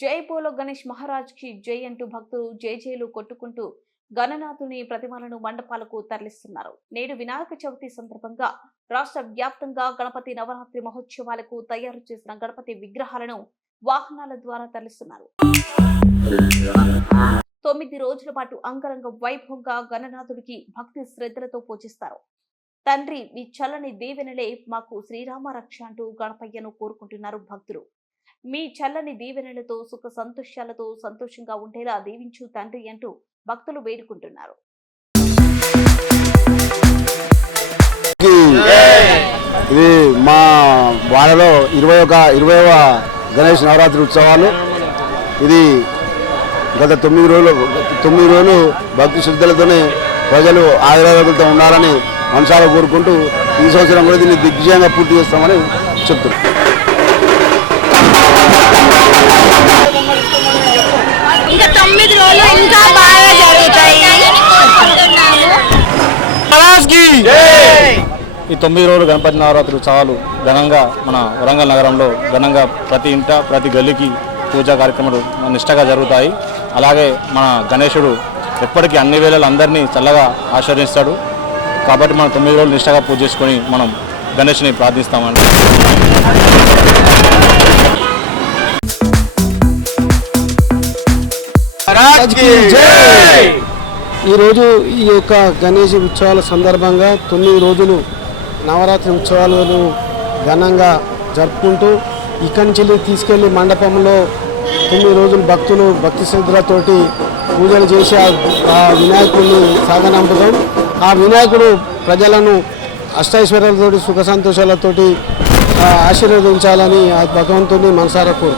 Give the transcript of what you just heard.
జై బోలో గణేష్ మహారాజ్ కి జై అంటూ భక్తులు జేజేలు కొట్టుకుంటూ గణనాథుని ప్రతిమలను మండపాలకు తరలిస్తున్నారు. నేడు వినాయక చవితి సందర్భంగా రాష్ట్ర వ్యాప్తంగా గణపతి నవరాత్రి మహోత్సవాలకు తయారు చేసిన గణపతి విగ్రహాలను వాహనాల ద్వారా తరలిస్తున్నారు. 9 రోజుల పాటు అంగరంగ వైభవంగా గణనాథుడికి భక్తి శ్రద్ధలతో పూజిస్తారు. తండ్రి మీ చల్లని దీవెనలే మాకు శ్రీరామ రక్ష అంటూ గణపయ్యను కోరుకుంటున్నారు భక్తులు. మీ చల్లని దీవెనలతో సుఖ సంతోషాలతో సంతోషంగా ఉండేలా దీవించు తండ్రి అంటూ భక్తులు వేడుకుంటున్నారు. ఇది మా వాడలో 20వ గణేష్ నవరాత్రి ఉత్సవాలు. ఇది గత 9 రోజులు భక్తి శ్రద్ధలతోనే ప్రజలు ఆయురారోగ్యాలతో ఉండాలని మనసారా కోరుకుంటూ ఈ సంవత్సరం కూడా దీన్ని దిగ్విజయంగా పూర్తి చేస్తామని చెప్తున్నాం. ఇంకా 9 రోజులు ఇంకా బాగా జరుగుతాయి. ఈ 9 రోజులు గణపతి నవరాత్రి ఉత్సవాలు ఘనంగా మన వరంగల్ నగరంలో ఘనంగా ప్రతి ఇంట ప్రతి గల్లీకి పూజా కార్యక్రమాలు నిష్టగా జరుగుతాయి. అలాగే మన గణేశుడు ఎప్పటికీ అన్ని వేళలు అందరినీ చల్లగా ఆశీర్వదిస్తాడు. కాబట్టి మనం 9 రోజులు నిష్టగా పూజ చేసుకొని మనం గణేష్ని ప్రార్థిస్తామండి. ఈరోజు ఈ యొక్క గణేష్ ఉత్సవాల సందర్భంగా 9 రోజులు నవరాత్రి ఉత్సవాలను ఘనంగా జరుపుకుంటూ ఇక్కడి నుంచి తీసుకెళ్లి మండపంలో 9 రోజులు భక్తులు భక్తి శ్రద్ధలతోటి పూజలు చేసి ఆ వినాయకుడిని సాగనంపుతాం. ఆ వినాయకుడు ప్రజలను అష్టైశ్వర్యాలతోటి సుఖ సంతోషాలతోటి ఆశీర్వదించాలని ఆ భగవంతుని మనసారా కోరుకుంటాం.